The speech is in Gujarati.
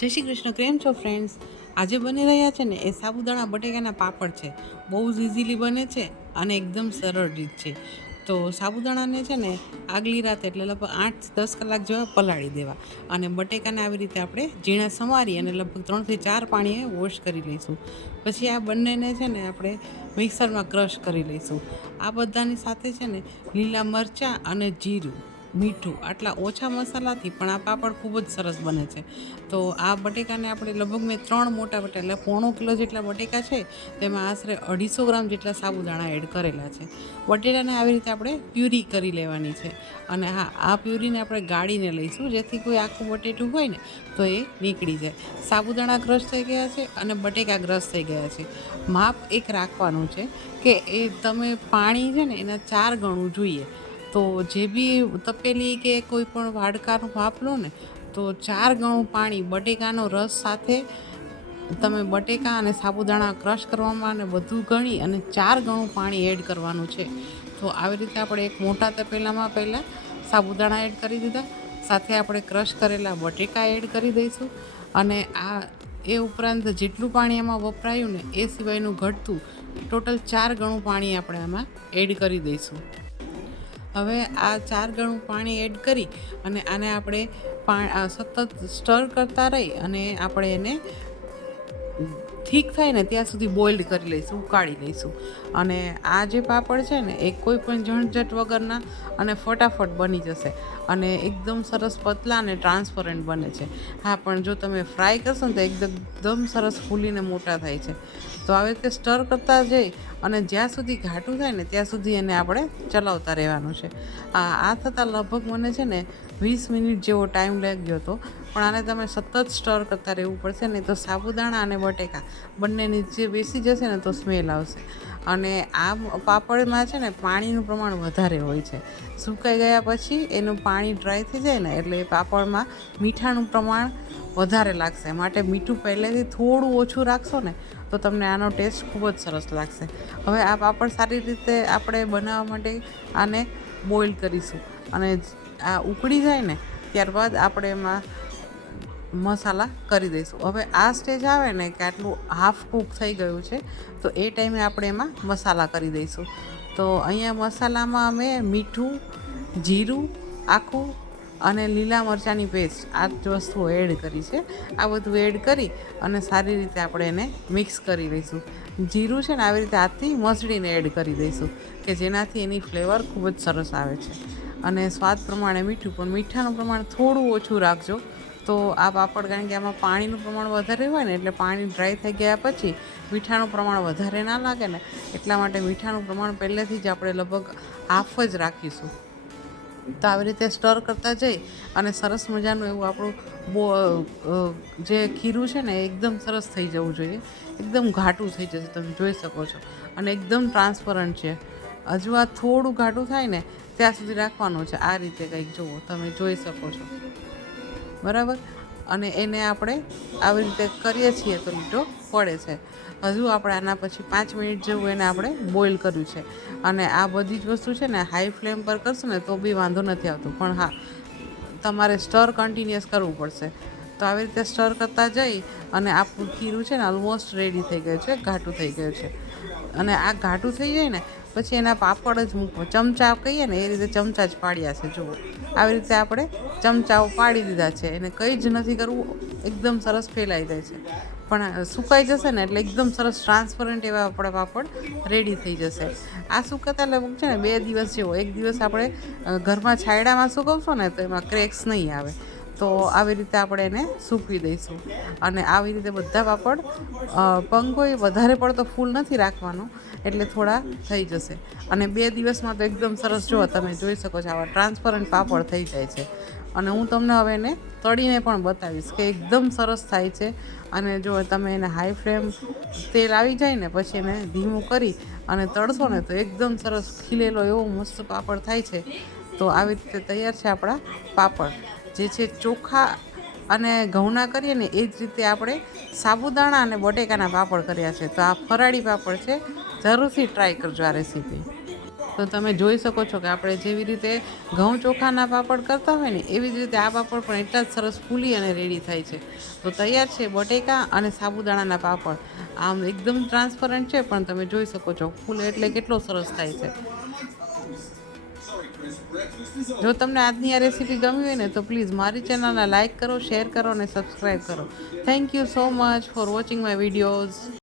જય શ્રી કૃષ્ણ. કેમ છો ફ્રેન્ડ્સ? આજે બની રહ્યા છે ને એ સાબુદાણા બટેકાના પાપડ છે. બહુ જ ઇઝીલી બને છે અને એકદમ સરળ રીત છે. તો સાબુદાણાને છે ને આગલી રાતે એટલે લગભગ 8-10 કલાક જેવા પલાળી દેવા, અને બટેકાને આવી રીતે આપણે ઝીણા સમારી અને લગભગ 3 થી 4 પાણીએ વોશ કરી લઈશું. પછી આ બંનેને છે ને આપણે મિક્સરમાં ક્રશ કરી લઈશું. આ બધાની સાથે છે ને લીલા મરચાં અને જીરું, મીઠું, આટલા ઓછા મસાલાથી પણ આ પાપડ ખૂબ જ સરસ બને છે. તો આ બટેકાને આપણે લગભગ મેં 3 મોટા બટેકા એટલે 1.5 કિલો જેટલા બટેકા છે, તેમાં આશરે 250 ગ્રામ જેટલા સાબુદાણા એડ કરેલા છે. બટેટાને આવી રીતે આપણે પ્યુરી કરી લેવાની છે. અને હા, આ પ્યુરીને આપણે ગાળીને લઈશું, જેથી કોઈ આખું બટેટું હોય ને તો એ નીકળી જાય. સાબુદાણા ક્રશ થઈ ગયા છે અને બટેકા ક્રશ થઈ ગયા છે. માપ એક રાખવાનું છે કે એ તમે પાણી છે ને એના 4 ગણું જોઈએ. તો જે બી તપેલી કે કોઈ પણ વાડકાનું માપ લો ને, તો 4 ગણું પાણી બટેકાનો રસ સાથે તમે બટેકા અને સાબુદાણા ક્રશ કરવામાં અને બધું ગણી અને 4 ગણું પાણી એડ કરવાનું છે. તો આવી રીતે આપણે એક મોટા તપેલામાં પહેલાં સાબુદાણા એડ કરી દીધા, સાથે આપણે ક્રશ કરેલા બટેકા એડ કરી દઈશું. અને એ ઉપરાંત જેટલું પાણી એમાં વપરાયું ને એ સિવાયનું ઘટતું ટોટલ 4 ગણું પાણી આપણે આમાં એડ કરી દઈશું. હવે આ 4 ગણું પાણી એડ કરી અને આને આપણે સતત સ્ટર કરતા રહી અને આપણે એને ઠીક થાય ને ત્યાં સુધી બોઇલ્ડ કરી લઈશું, ઉકાળી લઈશું. અને આ જે પાપડ છે ને એ કોઈ પણ ઝણઝટ વગરના અને ફટાફટ બની જશે અને એકદમ સરસ પતલા અને ટ્રાન્સપરન્ટ બને છે. હા, પણ જો તમે ફ્રાય કરશો ને તો એકદમ સરસ ફૂલીને મોટા થાય છે. તો આવી રીતે સ્ટર કરતા જઈ અને જ્યાં સુધી ઘાટું થાય ને ત્યાં સુધી એને આપણે ચલાવતા રહેવાનું છે. આ થતાં લગભગ મને છે ને 20 મિનિટ જેવો ટાઈમ લાગ્યો હતો, પણ આને તમે સતત સ્ટર કરતા રહેવું પડશે, નહીં તો સાબુદાણા અને બટેકા બંને નીચે બેસી જશે ને તો સ્મેલ આવશે. અને આ પાપડમાં છે ને પાણીનું પ્રમાણ વધારે હોય છે. સુકાઈ ગયા પછી એનું પાણી ડ્રાય થઈ જાય ને એટલે એ પાપડમાં મીઠાનું પ્રમાણ વધારે લાગશે. માટે મીઠું પહેલેથી થોડું ઓછું રાખશો ને તો તમને આનો ટેસ્ટ ખૂબ જ સરસ લાગશે. હવે આ પાપડ સારી રીતે આપણે બનાવવા માટે આને બોઇલ કરીશું, અને આ ઉકળી જાય ને ત્યારબાદ આપણે એમાં મસાલા કરી દઈશું. હવે આ સ્ટેજ આવે ને કે આટલું હાફ કૂક થઈ ગયું છે, તો એ ટાઈમે આપણે એમાં મસાલા કરી દઈશું. તો અહીંયા મસાલામાં અમે મીઠું, જીરું આખું અને લીલા મરચાંની પેસ્ટ, આ જ વસ્તુઓ એડ કરી છે. આ બધું એડ કરી અને સારી રીતે આપણે એને મિક્સ કરી લઈશું. જીરું છે ને આવી રીતે હાથથી મસળીને એડ કરી દઈશું કે જેનાથી એની ફ્લેવર ખૂબ જ સરસ આવે છે. અને સ્વાદ પ્રમાણે મીઠું, પણ મીઠાનું પ્રમાણ થોડું ઓછું રાખજો. તો આ પાપડ, કારણ કે આમાં પાણીનું પ્રમાણ વધારે હોય ને એટલે પાણી ડ્રાય થઈ ગયા પછી મીઠાનું પ્રમાણ વધારે ના લાગે ને એટલા માટે મીઠાનું પ્રમાણ પહેલેથી જ આપણે લગભગ હાફ જ રાખીશું. તો આવી રીતે સ્ટર કરતા જઈ અને સરસ મજાનું એવું આપણું જે ખીરું છે ને એકદમ સરસ થઈ જવું જોઈએ. એકદમ ઘાટું થઈ જશે, તમે જોઈ શકો છો, અને એકદમ ટ્રાન્સપરન્ટ છે. હજુ આ થોડું ઘાટું થાય ને ત્યાં સુધી રાખવાનું છે. આ રીતે કંઈક જુઓ, તમે જોઈ શકો છો, બરાબર. અને એને આપણે આવી રીતે કરીએ છીએ તો લીટો પડે છે. હજુ આપણે આના પછી 5 મિનિટ જેવું એને આપણે બોઇલ કર્યું છે. અને આ બધી જ વસ્તુ છે ને હાઈ ફ્લેમ પર કરશો ને તો બી વાંધો નથી આવતો, પણ હા, તમારે સ્ટર કન્ટિન્યુઅસ કરવું પડશે. તો આવી રીતે સ્ટર કરતા જઈ અને આપણું ખીરું છે ને ઓલમોસ્ટ રેડી થઈ ગયું છે, ઘાટું થઈ ગયું છે. અને આ ઘાટું થઈ જાય ને પછી એના પાપડ જ મૂકો, ચમચા કહીએ ને એ રીતે ચમચા જ પાડ્યા છે. જુઓ, આવી રીતે આપણે ચમચાઓ પાડી દીધા છે. એને કંઈ જ નથી કરવું, એકદમ સરસ ફેલાઈ જાય છે. પણ સુકાઈ જશે ને એટલે એકદમ સરસ ટ્રાન્સપરન્ટ એવા આપણા પાપડ રેડી થઈ જશે. આ સુકાતા લગભગ છે ને 2 દિવસ જેવો, 1 દિવસ આપણે ઘરમાં છાંયડામાં સુકવશો ને તો એમાં ક્રેક્સ નહીં આવે. તો આવી રીતે આપણે એને સૂકવી દઈશું. અને આવી રીતે બધા પાપડ પંખોય વધારે પડતો ફૂલ નથી રાખવાનો, એટલે થોડા થઈ જશે. અને 2 દિવસમાં તો એકદમ સરસ, જો તમે જોઈ શકો છો, આવા ટ્રાન્સપરન્ટ પાપડ થઈ જાય છે. અને હું તમને હવે એને તળીને પણ બતાવીશ કે એકદમ સરસ થાય છે. અને જો તમે એને હાઈ ફ્લેમ તેલ આવી જાય ને પછી એને ધીમું કરી અને તળશો ને તો એકદમ સરસ ખીલેલો એવો મસ્ત પાપડ થાય છે. તો આવી રીતે તૈયાર છે આપણા પાપડ, જે છે ચોખા અને ઘઉંના કરીએ ને એ જ રીતે આપણે સાબુદાણા અને બટેકાના પાપડ કર્યા છે. તો આ ફરાળી પાપડ છે, જરૂરથી ટ્રાય કરજો આ રેસીપી. તો તમે જોઈ શકો છો કે આપણે જેવી રીતે ઘઉં ચોખાના પાપડ કરતા હોય ને એવી જ રીતે આ પાપડ પણ એટલા જ સરસ ફૂલી અને રેડી થાય છે. તો તૈયાર છે બટેકા અને સાબુદાણાના પાપડ. આમ એકદમ ટ્રાન્સપરન્ટ છે પણ તમે જોઈ શકો છો ફૂલે એટલે કેટલો સરસ થાય છે. જો તમને આજની આ રેસીપી ગમી હોય ને તો પ્લીઝ મારી ચેનલને લાઇક કરો, શેર કરો અને સબસ્ક્રાઈબ કરો. Thank you so much for watching my videos.